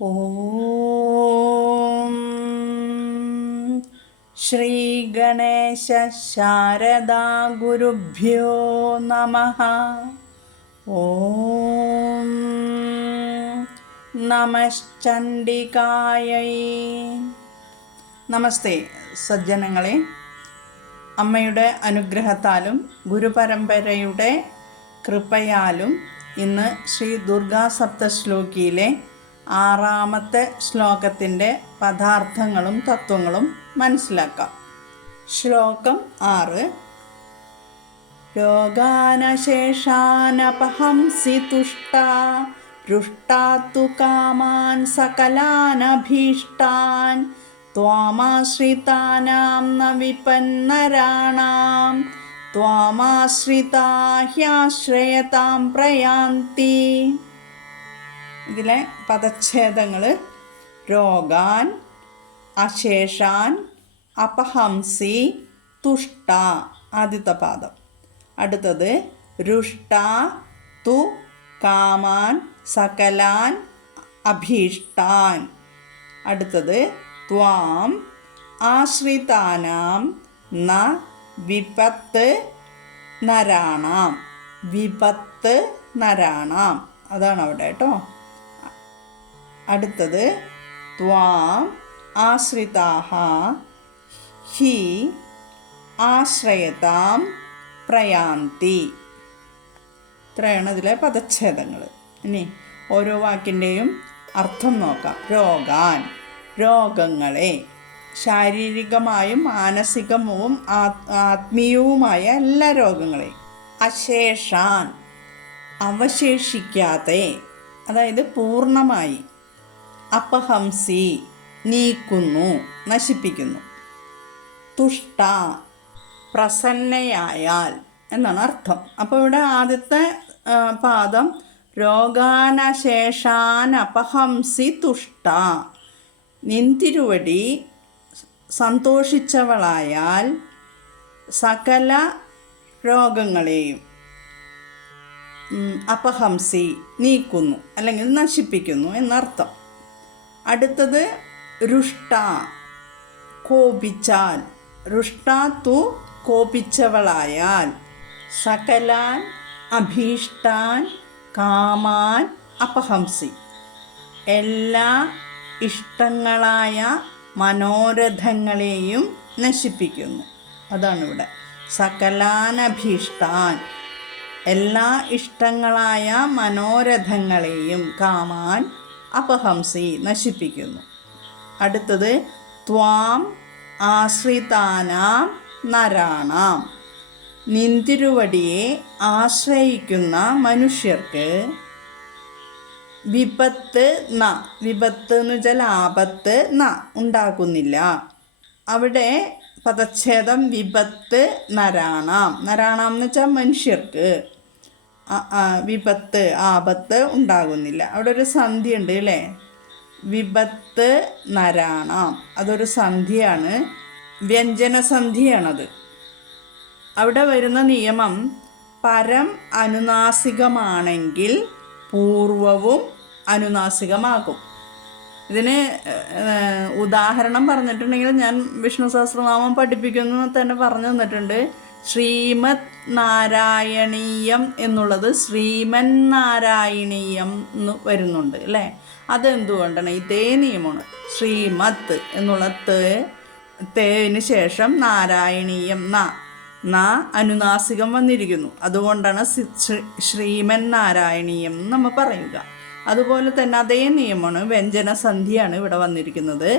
ഓം ശ്രീ ഗണേശ ശാരദാ ഗുരുഭ്യോ നമഃ. ഓം നമശ്ചണ്ഡികായൈ. നമസ്തേ സജ്ജനങ്ങളെ. അമ്മയുടെ അനുഗ്രഹത്താലും ഗുരുപരമ്പരയുടെ കൃപയാലും ഇന്ന് ശ്രീ ദുർഗാ സപ്തശ്ലോകിയിലെ 6ാമത്തെ ശ്ലോകത്തിൻ്റെ പദാർത്ഥങ്ങളും തത്വങ്ങളും മനസ്സിലാക്കാം. ശ്ലോകം 6. രോഗാനശേഷാനപഹംസി തുഷ്ടാ രുഷ്ടാത്തു കാമാൻ സകലാനഭീഷ്ടാൻ ത്വാമാശ്രിതാനാം ന വിപന്നരാണാം ത്വാമാശ്രിതാ ഹ്യാശ്രയതാം പ്രയാന്തി. ഇതിലെ പദച്ഛേദങ്ങൾ: രോഗാൻ, അശേഷാൻ, അപഹംസി, തുഷ്ട ആദ്യത്തെ പാദം. അടുത്തത് രുഷ്ട, തു കാമാൻ സകലാൻ അഭീഷ്ടാൻ. അടുത്തത് ത്വാം ആശ്രിതാനാം ന വിപത്ത് നരാണാം. വിപത്ത് നരാണാം അതാണ് അവിടെ കേട്ടോ. അടുത്തത് ത്വാം ആശ്രിതാഹ ഹി ആശ്രയതാം പ്രയാന്തി. ഇത്രയാണ് ഇതിലെ പദച്ഛേദങ്ങൾ. ഇനി ഓരോ വാക്കിൻ്റെയും അർത്ഥം നോക്കാം. രോഗാൻ, രോഗങ്ങളെ, ശാരീരികമായും മാനസികവും ആത്മീയവുമായ എല്ലാ രോഗങ്ങളെയും. അശേഷാൻ, അവശേഷിക്കാതെ, അതായത് പൂർണ്ണമായി. അപഹംസി, നീക്കുന്നു, നശിപ്പിക്കുന്നു. തുഷ്ട, പ്രസന്നയായാൽ എന്നാണ് അർത്ഥം. അപ്പോൾ ഇവിടെ ആദ്യത്തെ പാദം രോഗാനശേഷാൻ അപഹംസി തുഷ്ട. നിന്തിരുവടി സന്തോഷിച്ചവളായാൽ സകല രോഗങ്ങളെയും അപഹംസി, നീക്കുന്നു അല്ലെങ്കിൽ നശിപ്പിക്കുന്നു എന്നർത്ഥം. അടുത്തത് രുഷ്ട, കോപിച്ചാൽ. രുഷ്ടാത്തു, കോപിച്ചവളായാൽ. സകലാൻ അഭീഷ്ടാൻ കാമാൻ അപഹംസി, എല്ലാ ഇഷ്ടങ്ങളായ മനോരഥങ്ങളെയും നശിപ്പിക്കുന്നു. അതാണ് ഇവിടെ. സകലാനഭീഷ്ടാൻ, എല്ലാ ഇഷ്ടങ്ങളായ മനോരഥങ്ങളെയും കാമാൻ അപഹംസി, നശിപ്പിക്കുന്നു. അടുത്തത് ത്വാം ആശ്രിതാനാം നരാണാം. നിന്തിരുവടിയെ ആശ്രയിക്കുന്ന മനുഷ്യർക്ക് വിപത്ത് ന, വിപത്ത് എന്ന് വെച്ചാൽ ആപത്ത് ന, ഉണ്ടാകുന്നില്ല. അവിടെ പദച്ഛേദം വിപത്ത് നരാണാം. നരാണാം എന്ന് വെച്ചാൽ മനുഷ്യർക്ക് വിപത്ത്, ആപത്ത് ഉണ്ടാകുന്നില്ല. അവിടെ ഒരു സന്ധി ഉണ്ട് അല്ലേ? വിപത്ത് നരാണാം, അതൊരു സന്ധിയാണ്, വ്യഞ്ജനസന്ധിയാണത്. അവിടെ വരുന്ന നിയമം പരം അനുനാസികമാണെങ്കിൽ പൂർവവും അനുനാസികമാകും. ഇതിന് ഉദാഹരണം പറഞ്ഞിട്ടുണ്ടെങ്കിൽ ഞാൻ വിഷ്ണു സഹസ്രനാമം പഠിപ്പിക്കുന്നു തന്നെ പറഞ്ഞു തന്നിട്ടുണ്ട്. ശ്രീമത് നാരായണീയം എന്നുള്ളത് ശ്രീമൻ നാരായണീയം എന്ന് വരുന്നുണ്ട് അല്ലേ? അതെന്തുകൊണ്ടാണ്? ഇതേ നിയമമാണ്. ശ്രീമത്ത് എന്നുള്ള തേന് ശേഷം നാരായണീയം ന അനുനാസികം വന്നിരിക്കുന്നു. അതുകൊണ്ടാണ് ശ്രീമൻ നാരായണീയം നമ്മൾ പറയുക. അതുപോലെ തന്നെ അതേ നിയമമാണ്, വ്യഞ്ജനസന്ധിയാണ് ഇവിടെ വന്നിരിക്കുന്നത്.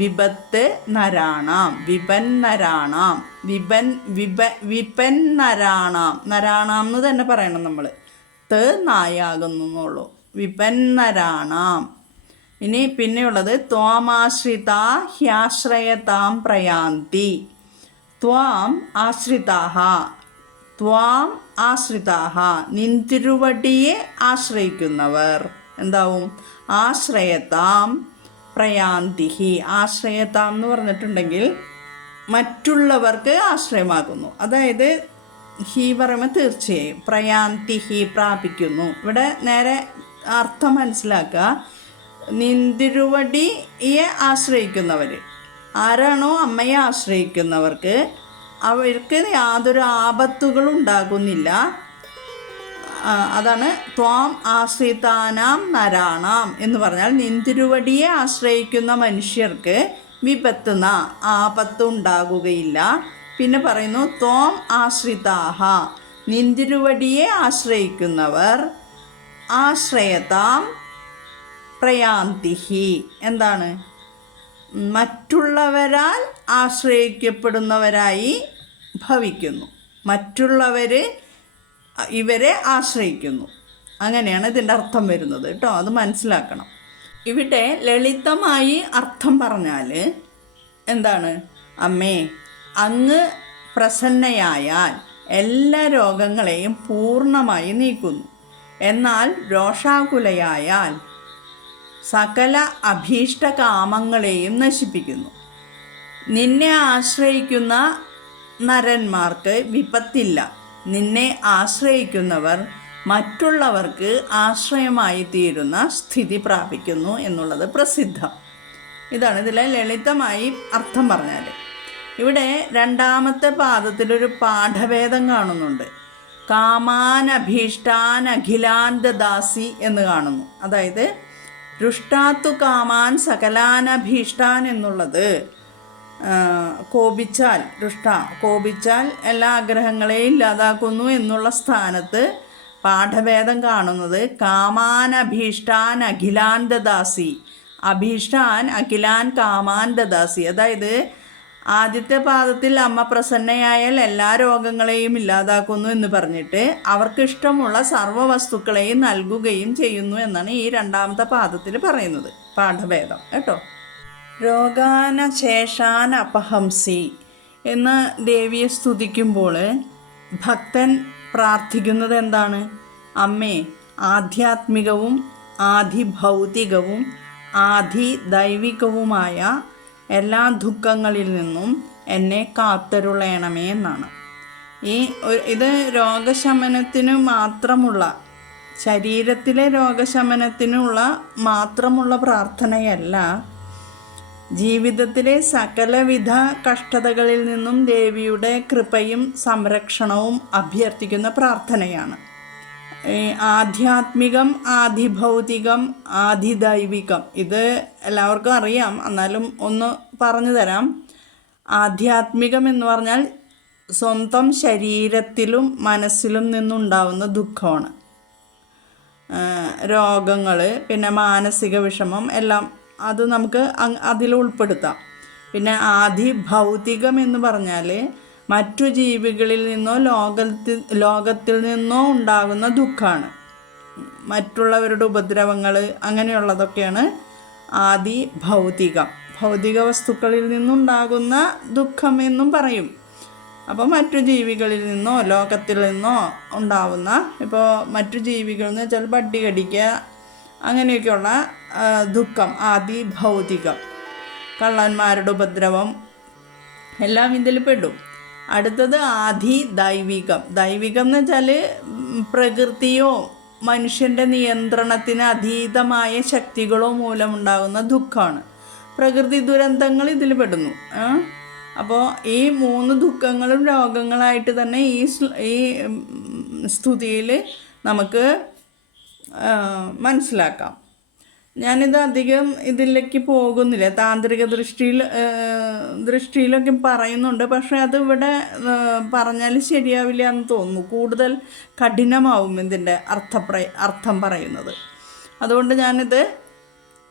വിപത്ത് നരാണാം, വിപൻ നരാണാം, വിപൻ നരാണാം. നരാണാം എന്ന് തന്നെ പറയണം നമ്മൾ. നായാകുന്നുള്ളൂ. വിപൻ നരാണാം. ഇനി പിന്നെയുള്ളത് ത്വാമാശ്രിത ഹ്യാശ്രയതാം പ്രയാന്തി. ത്വാം ആശ്രിതാഹ, ത്വാം ആശ്രിതാഹ, നിന്തിരുവടിയെ ആശ്രയിക്കുന്നവർ എന്താവും? ആശ്രയതാം പ്രയാന്തിഹി. ആശ്രയതാം എന്ന് പറഞ്ഞിട്ടുണ്ടെങ്കിൽ മറ്റുള്ളവർക്ക് ആശ്രയമാകുന്നു. അതായത് ഹി പറയുമ്പോൾ തീർച്ചയായും പ്രയാന്തിഹി, പ്രാപിക്കുന്നു. ഇവിടെ നേരെ അർത്ഥം മനസ്സിലാക്കുക. നിന്തിരുവടിയെ ആശ്രയിക്കുന്നവർ, ആരാണോ അമ്മയെ ആശ്രയിക്കുന്നവർക്ക് അവർക്ക് യാതൊരു ആപത്തുകളും ഉണ്ടാകുന്നില്ല. അതാണ് ത്വാം ആശ്രിതാനാം നരാണാം എന്ന് പറഞ്ഞാൽ നിന്തിരുവടിയെ ആശ്രയിക്കുന്ന മനുഷ്യർക്ക് വിപത്തുന്ന ആപത്ത് ഉണ്ടാകുകയില്ല. പിന്നെ പറയുന്നു ത്വാം ആശ്രിതാഹ, നിന്തിരുവടിയെ ആശ്രയിക്കുന്നവർ ആശ്രയതാം പ്രയാന്തിഹി, എന്താണ് മറ്റുള്ളവരാൽ ആശ്രയിക്കപ്പെടുന്നവരായി ഭവിക്കുന്നു. മറ്റുള്ളവർ ഇവരെ ആശ്രയിക്കുന്നു, അങ്ങനെയാണ് ഇതിൻ്റെ അർത്ഥം വരുന്നത് കേട്ടോ. അത് മനസ്സിലാക്കണം. ഇവിടെ ലളിതമായി അർത്ഥം പറഞ്ഞാൽ എന്താണ്, അമ്മേ അങ്ങ് പ്രസന്നയായാൽ എല്ലാ രോഗങ്ങളെയും പൂർണ്ണമായി നീക്കുന്നു. എന്നാൽ രോഷാകുലയായാൽ സകല അഭീഷ്ടകാമങ്ങളെയും നശിപ്പിക്കുന്നു. നിന്നെ ആശ്രയിക്കുന്ന നരന്മാർക്ക് വിപത്തില്ല. നിന്നെ ആശ്രയിക്കുന്നവർ മറ്റുള്ളവർക്ക് ആശ്രയമായി തീരുന്ന സ്ഥിതി പ്രാപിക്കുന്നു എന്നുള്ളത് പ്രസിദ്ധം. ഇതാണ് ഇതിലെ ലളിതമായി അർത്ഥം പറഞ്ഞാൽ. ഇവിടെ രണ്ടാമത്തെ പാദത്തിലൊരു പാഠഭേദം കാണുന്നുണ്ട്. കാമാനഭീഷ്ടാൻ അഖിലാന്തദാസി എന്ന് കാണുന്നു. അതായത് രുഷ്ടാത്തു കാമാൻ സകലാനഭീഷ്ടാൻ എന്നുള്ളത് കോപിച്ചാൽ എല്ലാ ആഗ്രഹങ്ങളെയും ഇല്ലാതാക്കുന്നു എന്നുള്ള സ്ഥാനത്ത് പാഠഭേദം കാണുന്നത് കാമാനഭീഷ്ടാൻ അഖിലാൻ ദദാസി, അഭീഷ്ടാൻ അഖിലാൻ കാമാൻ ദദാസി. അതായത് ആദ്യത്തെ പാദത്തിൽ അമ്മ പ്രസന്നയായാൽ എല്ലാ രോഗങ്ങളെയും ഇല്ലാതാക്കുന്നു എന്ന് പറഞ്ഞിട്ട് അവർക്കിഷ്ടമുള്ള സർവ്വ വസ്തുക്കളെയും നൽകുകയും ചെയ്യുന്നു എന്നാണ് ഈ രണ്ടാമത്തെ പാദത്തിൽ പറയുന്നത്, പാഠഭേദം കേട്ടോ. രോഗാനശേഷാൻ അപഹംസി എന്ന് ദേവിയെ സ്തുതിക്കുമ്പോൾ ഭക്തൻ പ്രാർത്ഥിക്കുന്നത് എന്താണ്? അമ്മേ, ആധ്യാത്മികവും ആധിഭൗതികവും ആധിദൈവികവുമായ എല്ലാ ദുഃഖങ്ങളിൽ നിന്നും എന്നെ കാത്തരുളയണമേ എന്നാണ്. ഇത് രോഗശമനത്തിന് മാത്രമുള്ള, ശരീരത്തിലെ രോഗശമനത്തിനുള്ള മാത്രമുള്ള പ്രാർത്ഥനയല്ല, ജീവിതത്തിലെ സകലവിധ കഷ്ടതകളിൽ നിന്നും ദേവിയുടെ കൃപയും സംരക്ഷണവും അഭ്യർത്ഥിക്കുന്ന പ്രാർത്ഥനയാണ്. ആധ്യാത്മികം, ആധിഭൗതികം, ആധിദൈവികം, ഇത് എല്ലാവർക്കും അറിയാം, എന്നാലും ഒന്ന് പറഞ്ഞു തരാം. ആധ്യാത്മികം എന്ന് പറഞ്ഞാൽ സ്വന്തം ശരീരത്തിലും മനസ്സിലും നിന്നുണ്ടാവുന്ന ദുഃഖമാണ്. രോഗങ്ങൾ, പിന്നെ മാനസിക വിഷമം എല്ലാം അത് നമുക്ക് അതിൽ ഉൾപ്പെടുത്താം. പിന്നെ ആധിഭൗതികം എന്ന് പറഞ്ഞാൽ മറ്റു ജീവികളിൽ നിന്നോ ലോകത്തിൽ നിന്നോ ഉണ്ടാകുന്ന ദുഃഖമാണ്. മറ്റുള്ളവരുടെ ഉപദ്രവങ്ങൾ അങ്ങനെയുള്ളതൊക്കെയാണ് ആധിഭൗതികം. ഭൗതിക വസ്തുക്കളിൽ നിന്നുണ്ടാകുന്ന ദുഃഖം എന്നും പറയും. അപ്പോൾ മറ്റു ജീവികളിൽ നിന്നോ ലോകത്തിൽ നിന്നോ ഉണ്ടാവുന്ന, ഇപ്പോൾ മറ്റു ജീവികളിൽ നിന്ന് വെച്ചാൽ പട്ടി കടിക്കുക അങ്ങനെയൊക്കെയുള്ള ദുഃഖം ആധിഭൗതികം. കള്ളന്മാരുടെ ഉപദ്രവം എല്ലാം ഇതിൽ പെടും. അടുത്തത് ആധിദൈവികം. ദൈവികം എന്ന് വെച്ചാൽ പ്രകൃതിയോ മനുഷ്യൻ്റെ നിയന്ത്രണത്തിന് അതീതമായ ശക്തികളോ മൂലമുണ്ടാകുന്ന ദുഃഖമാണ്. പ്രകൃതി ദുരന്തങ്ങൾ ഇതിൽ പെടുന്നു. അപ്പോൾ ഈ മൂന്ന് ദുഃഖങ്ങളും രോഗങ്ങളായിട്ട് തന്നെ ഈ സ്തുതിയിൽ നമുക്ക് മനസ്സിലാക്കാം. ഞാനിത് അധികം ഇതിലേക്ക് പോകുന്നില്ല. താന്ത്രിക ദൃഷ്ടിയിലൊക്കെ പറയുന്നുണ്ട്, പക്ഷേ അത് ഇവിടെ പറഞ്ഞാൽ ശരിയാവില്ല എന്ന് തോന്നുന്നു. കൂടുതൽ കഠിനമാവും ഇതിൻ്റെ അർത്ഥം പറയുന്നത്. അതുകൊണ്ട് ഞാനിത്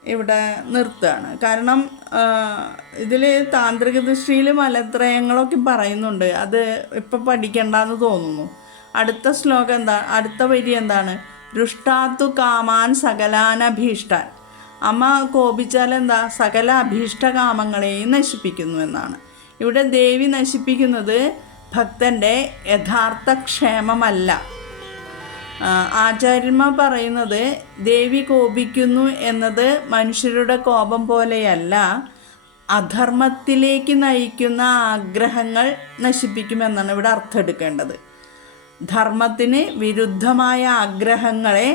ഇവിടെ നിർത്തുകയാണ്. കാരണം ഇതിൽ താന്ത്രിക ദൃഷ്ടിയിൽ മലത്രയങ്ങളൊക്കെ പറയുന്നുണ്ട്. അത് ഇപ്പം പഠിക്കണ്ടെന്ന് തോന്നുന്നു. അടുത്ത വരി എന്താണ്? രുഷ്ടാത്തു കാമാൻ സകലാനഭീഷ്ടാൻ. അമ്മ കോപിച്ചാൽ എന്താ? സകല അഭീഷ്ടകാമങ്ങളെയും നശിപ്പിക്കുന്നു എന്നാണ്. ഇവിടെ ദേവി നശിപ്പിക്കുന്നത് ഭക്തൻ്റെ യഥാർത്ഥ ക്ഷേമമല്ല. ആചാര്യന്മാർ പറയുന്നത് ദേവി കോപിക്കുന്നു എന്നത് മനുഷ്യരുടെ കോപം പോലെയല്ല, അധർമ്മത്തിലേക്ക് നയിക്കുന്ന ആഗ്രഹങ്ങൾ നശിപ്പിക്കുമെന്നാണ് ഇവിടെ അർത്ഥം എടുക്കേണ്ടത്. ധർമ്മത്തിന് വിരുദ്ധമായ ആഗ്രഹങ്ങളെ,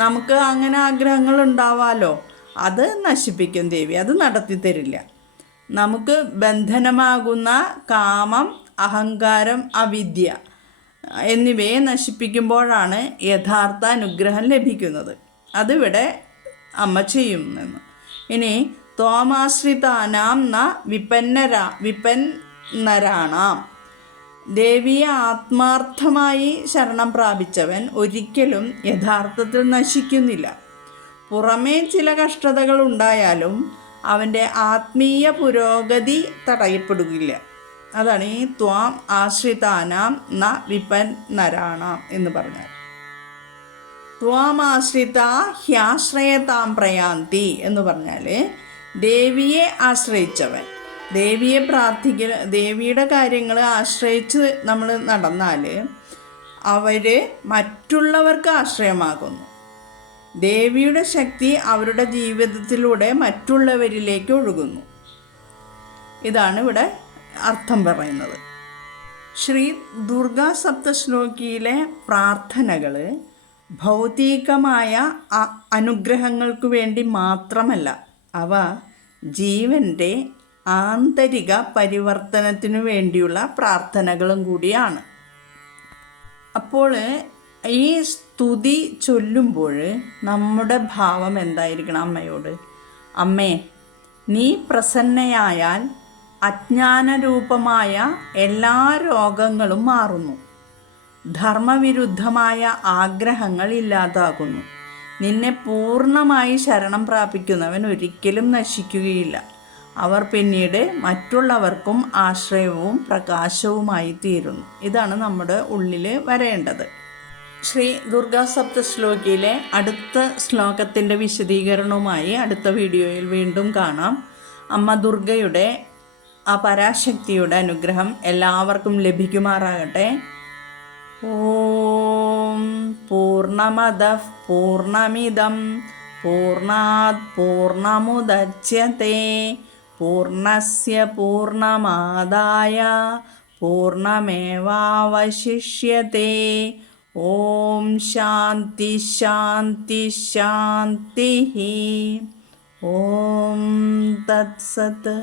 നമുക്ക് അങ്ങനെ ആഗ്രഹങ്ങൾ ഉണ്ടാവാമല്ലോ, അത് നശിപ്പിക്കും ദേവി, അത് നടത്തി തരില്ല. നമുക്ക് ബന്ധനമാകുന്ന കാമം, അഹങ്കാരം, അവിദ്യ എന്നിവയെ നശിപ്പിക്കുമ്പോഴാണ് യഥാർത്ഥ അനുഗ്രഹം ലഭിക്കുന്നത്. അതിവിടെ അമ്മ ചെയ്യുമെന്ന്. ഇനി ത്വാമാശ്രിതാനാം ന വിപന്നരാണാം. ദേവിയെ ആത്മാർത്ഥമായി ശരണം പ്രാപിച്ചവൻ ഒരിക്കലും യഥാർത്ഥത്തിൽ നശിക്കുന്നില്ല. പുറമേ ചില കഷ്ടതകൾ ഉണ്ടായാലും അവൻ്റെ ആത്മീയ പുരോഗതി തടയപ്പെടുകയില്ല. അതാണ് ഈ ത്വാം ആശ്രിതാനാം ന വിപന്നരാണാം എന്ന് പറഞ്ഞാൽ. ത്വാമാശ്രിത ഹ്യാശ്രയതാം പ്രയാന്തി എന്ന് പറഞ്ഞാൽ ദേവിയെ ആശ്രയിച്ചവൻ, ദേവിയെ ദേവിയുടെ കാര്യങ്ങൾ ആശ്രയിച്ച് നമ്മൾ നടന്നാൽ അവർ മറ്റുള്ളവർക്ക് ആശ്രയമാകുന്നു. ദേവിയുടെ ശക്തി അവരുടെ ജീവിതത്തിലൂടെ മറ്റുള്ളവരിലേക്ക് ഒഴുകുന്നു. ഇതാണ് ഇവിടെ അർത്ഥം പറയുന്നത്. ശ്രീ ദുർഗാ സപ്തശ്ലോകിയിലെ പ്രാർത്ഥനകൾ ഭൗതികമായ അനുഗ്രഹങ്ങൾക്ക് വേണ്ടി മാത്രമല്ല, അവ ജീവൻ്റെ ആന്തരിക പരിവർത്തനത്തിനു വേണ്ടിയുള്ള പ്രാർത്ഥനകളും കൂടിയാണ്. അപ്പോൾ ഈ സ്തുതി ചൊല്ലുമ്പോൾ നമ്മുടെ ഭാവം എന്തായിരിക്കണം അമ്മയോട്? അമ്മേ, നീ പ്രസന്നയായാൽ അജ്ഞാനരൂപമായ എല്ലാ രോഗങ്ങളും മാറുന്നു, ധർമ്മവിരുദ്ധമായ ആഗ്രഹങ്ങൾ ഇല്ലാതാകുന്നു. നിന്നെ പൂർണ്ണമായി ശരണം പ്രാപിക്കുന്നവൻ ഒരിക്കലും നശിക്കുകയില്ല. അവർ പിന്നീട് മറ്റുള്ളവർക്കും ആശ്രയവും പ്രകാശവുമായി തീരുന്നു. ഇതാണ് നമ്മുടെ ഉള്ളിൽ വരേണ്ടത്. ശ്രീ ദുർഗാ സപ്തശ്ലോകിയിലെ അടുത്ത ശ്ലോകത്തിൻ്റെ വിശദീകരണവുമായി അടുത്ത വീഡിയോയിൽ വീണ്ടും കാണാം. അമ്മ ദുർഗയുടെ ആ പരാശക്തിയുടെ അനുഗ്രഹം എല്ലാവർക്കും ലഭിക്കുമാറാകട്ടെ. ഓം പൂർണ്ണമദഃ പൂർണ്ണമിദം പൂർണ്ണാത് പൂർണ്ണമുദച്യത്തെ പൂർണ്ണസ്യ പൂർണ്ണമാദായ പൂർണ്ണമേവാവശിഷ്യത്തെ. ഓം ശാന്തി ശാന്തി ശാന്തി. ഓം തത്സത്.